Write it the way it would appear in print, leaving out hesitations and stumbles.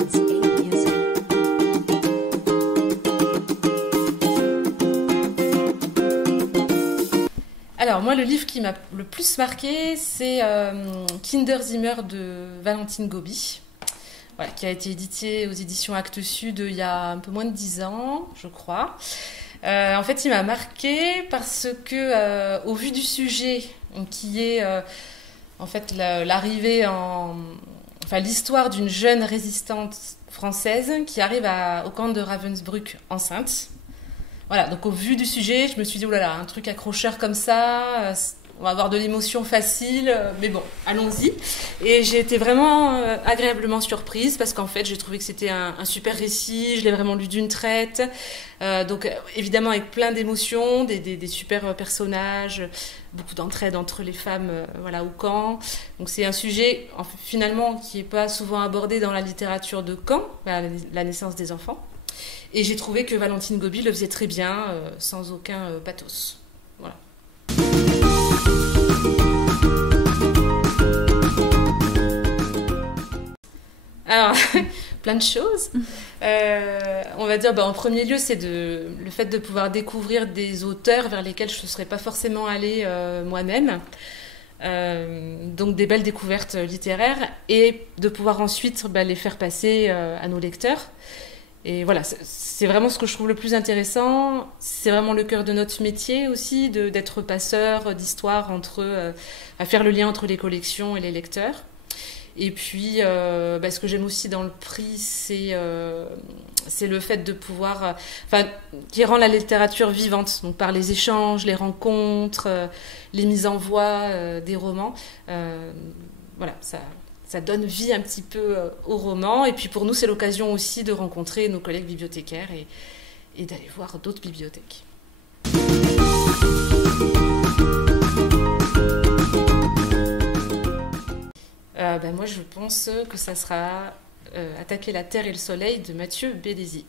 Soundscape music. Alors moi, le livre qui m'a le plus marqué, c'est Kinderzimmer de Valentine Gobi, voilà, qui a été édité aux éditions Actes Sud il y a un peu moins de 10 ans, je crois. En fait, il m'a marqué parce que, au vu du sujet, qui est en fait l'arrivée enfin l'histoire d'une jeune résistante française qui arrive au camp de Ravensbrück enceinte. Voilà, donc au vu du sujet, je me suis dit, oh là là, un truc accrocheur comme ça, on va avoir de l'émotion facile, mais bon, allons-y. Et j'ai été vraiment agréablement surprise parce qu'en fait, j'ai trouvé que c'était un super récit, je l'ai vraiment lu d'une traite. Donc évidemment avec plein d'émotions, des super personnages, beaucoup d'entraide entre les femmes voilà, au camp. Donc c'est un sujet finalement qui n'est pas souvent abordé dans la littérature de camp, la naissance des enfants. Et j'ai trouvé que Valentine Gobi le faisait très bien, sans aucun pathos. Voilà. Alors, plein de choses. On va dire, en premier lieu, c'est le fait de pouvoir découvrir des auteurs vers lesquels je ne serais pas forcément allée moi-même. Donc des belles découvertes littéraires et de pouvoir ensuite les faire passer à nos lecteurs. Et voilà, c'est vraiment ce que je trouve le plus intéressant. C'est vraiment le cœur de notre métier aussi, d'être passeur d'histoire à faire le lien entre les collections et les lecteurs. Et puis, ce que j'aime aussi dans le prix, c'est le fait de pouvoir, qui rend la littérature vivante, donc par les échanges, les rencontres, les mises en voix des romans. Voilà, ça donne vie un petit peu au roman. Et puis pour nous, c'est l'occasion aussi de rencontrer nos collègues bibliothécaires et d'aller voir d'autres bibliothèques. Moi, je pense que ça sera Attaquer la terre et le soleil de Mathieu Bellesi.